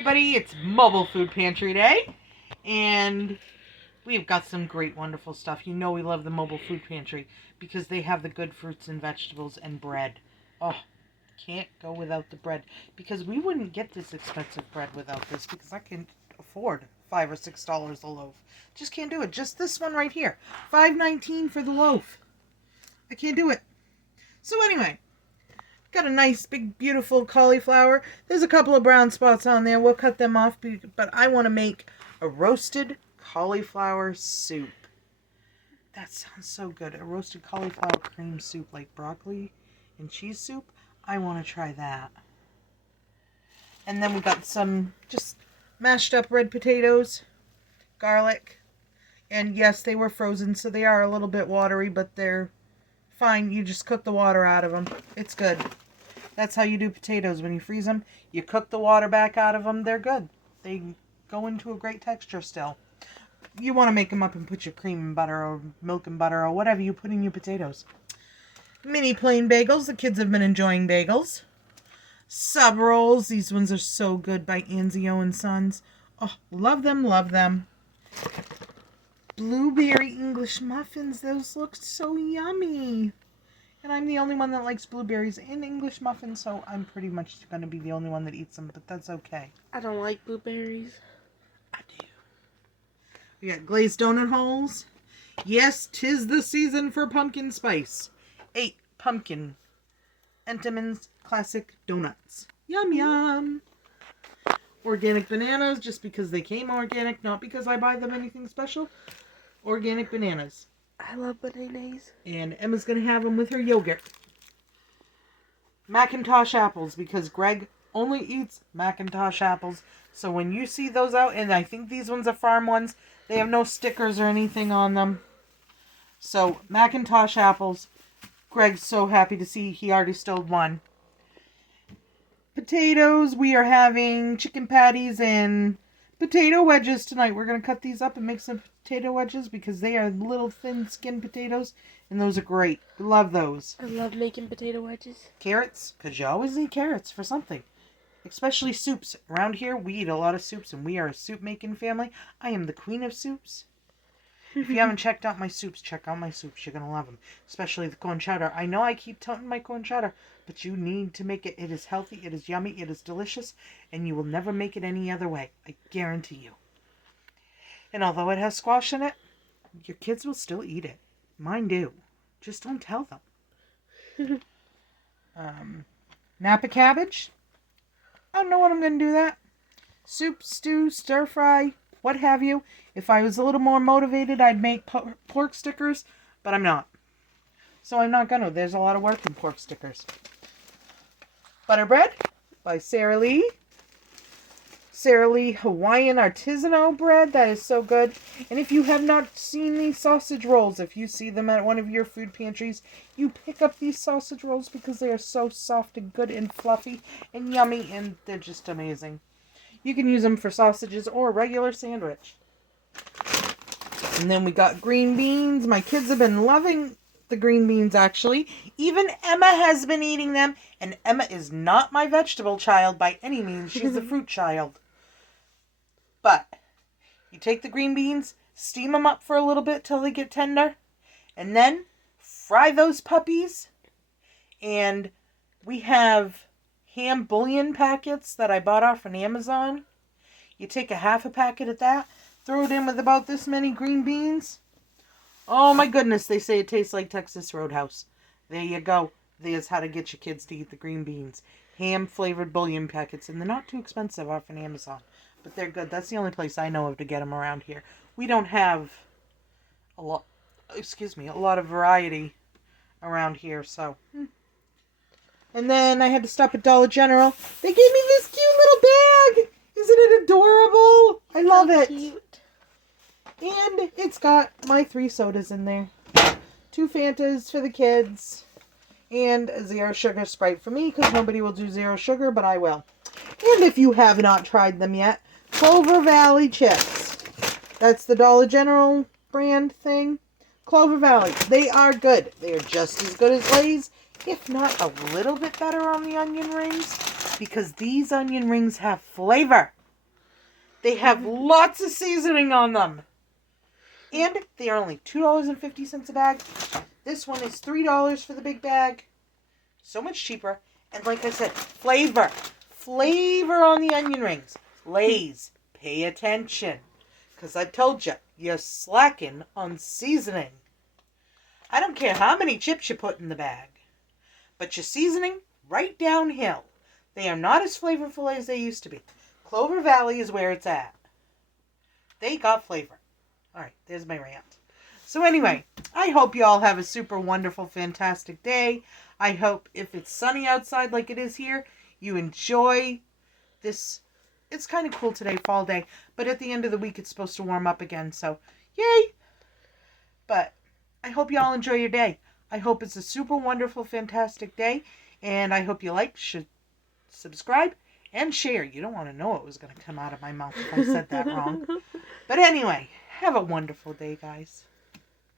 everybody, it's Mobile Food Pantry Day, and we've got some great, wonderful stuff. You know we love the Mobile Food Pantry because they have the good fruits and vegetables and bread. Oh, can't go without the bread because we wouldn't get this expensive bread without this because I can't afford $5 or $6 a loaf. Just can't do it. Just this one right here, $5.19 for the loaf. I can't do it. So anyway. Got a nice, big, beautiful cauliflower. There's a couple of brown spots on there. We'll cut them off, but I want to make a roasted cauliflower soup. That sounds so good. A roasted cauliflower cream soup like broccoli and cheese soup. I want to try that. And then we got some just mashed up red potatoes, garlic. And yes, they were frozen, so they are a little bit watery, but they're fine. You just cook the water out of them. It's good. That's how you do potatoes. When you freeze them, you cook the water back out of them. They're good. They go into a great texture still. You want to make them up and put your cream and butter or milk and butter or whatever you put in your potatoes. Mini plain bagels. The kids have been enjoying bagels. Sub rolls. These ones are so good by Anzio and Sons. Oh, love them, love them. Blueberry English muffins. Those look so yummy. And I'm the only one that likes blueberries in English muffins, so I'm pretty much going to be the only one that eats them, but that's okay. I don't like blueberries. I do. We got glazed donut holes. Yes, 'tis the season for pumpkin spice. 8 pumpkin Entenmann's classic donuts. Yum, yum. Organic bananas, just because they came organic, not because I buy them anything special. Organic bananas. I love bananas. And Emma's going to have them with her yogurt. Macintosh apples, because Greg only eats Macintosh apples. So when you see those out, and I think these ones are farm ones, they have no stickers or anything on them. So Macintosh apples. Greg's so happy to see he already stole one. Potatoes. We are having chicken patties and potato wedges tonight. We're going to cut these up and make some potato wedges because they are little thin skinned potatoes and those are great. Love those. I love making potato wedges. Carrots, because you always need carrots for something. Especially soups. Around here we eat a lot of soups and we are a soup making family. I am the queen of soups. If you haven't checked out my soups, check out my soups. You're going to love them. Especially the corn chowder. I know I keep touting my corn chowder, but you need to make it. It is healthy, it is yummy, it is delicious, and you will never make it any other way. I guarantee you. And although it has squash in it, your kids will still eat it. Mine do. Just don't tell them. Napa cabbage. I don't know when I'm going to do that. Soup, stew, stir fry, what have you. If I was a little more motivated, I'd make pork stickers, but I'm not. So I'm not going to. There's a lot of work in pork stickers. Butter bread by Sara Lee. Sara Lee Hawaiian artisanal bread. That is so good. And if you have not seen these sausage rolls, if you see them at one of your food pantries, you pick up these sausage rolls because they are so soft and good and fluffy and yummy, and they're just amazing. You can use them for sausages or a regular sandwich. And then we got green beans. My kids have been loving the green beans, actually. Even Emma has been eating them. And Emma is not my vegetable child by any means. She's a fruit child. But you take the green beans, steam them up for a little bit till they get tender. And then fry those puppies. And we have ham bouillon packets that I bought off on Amazon. You take a half a packet of that. Throw it in with about this many green beans. Oh my goodness, they say it tastes like Texas Roadhouse. There you go. There's how to get your kids to eat the green beans. Ham-flavored bouillon packets, and they're not too expensive off on Amazon. But they're good. That's the only place I know of to get them around here. We don't have a lot of variety around here, so. And then I had to stop at Dollar General. They gave me this cute little bag. Isn't it adorable? I love it. Cute. And it's got my 3 sodas in there. 2 Fantas for the kids. And a 0 sugar Sprite for me, because nobody will do 0 sugar, but I will. And if you have not tried them yet, Clover Valley chips. That's the Dollar General brand thing. Clover Valley. They are good. They are just as good as Lay's, if not a little bit better on the onion rings, because these onion rings have flavor. They have lots of seasoning on them. And they are only $2.50 a bag. This one is $3 for the big bag. So much cheaper. And like I said, flavor. Flavor on the onion rings. Lay's, pay attention. Because I told you, you're slacking on seasoning. I don't care how many chips you put in the bag. But your seasoning, right downhill. They are not as flavorful as they used to be. Clover Valley is where it's at. They got flavor. All right, there's my rant. So anyway, I hope you all have a super wonderful, fantastic day. I hope if it's sunny outside like it is here, you enjoy this. It's kind of cool today, fall day. But at the end of the week, it's supposed to warm up again. So, yay! But I hope you all enjoy your day. I hope it's a super wonderful, fantastic day. And I hope you like, should subscribe, and share. You don't want to know what was going to come out of my mouth if I said that wrong. But anyway, have a wonderful day, guys.